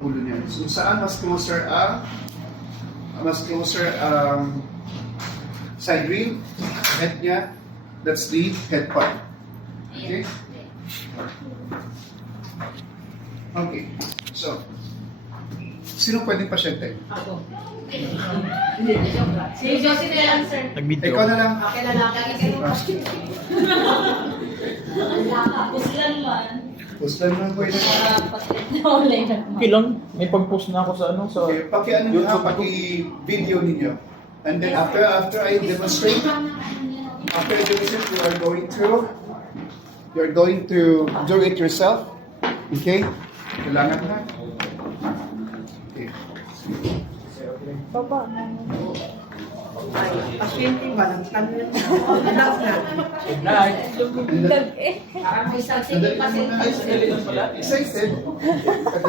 ulo niya. So saan mas closer side rim, head niya, that's the head part. Okay? Okay. So, sino pwedeng pasyente? Ako. Si Josie na lang, sir. Ikaw na lang. Okay na lang. Puslan man. Puslan mo pwede. Okay lang. May pag-post na ako sa ano sa Okay, paki-ano nyo ha, paki-video ninyo. And then after I demonstrate, you are going to do it yourself. Okay? Kailangan na. Okay. Pasyente ba? Nagtanong na. Parang may isang sige pa Excited.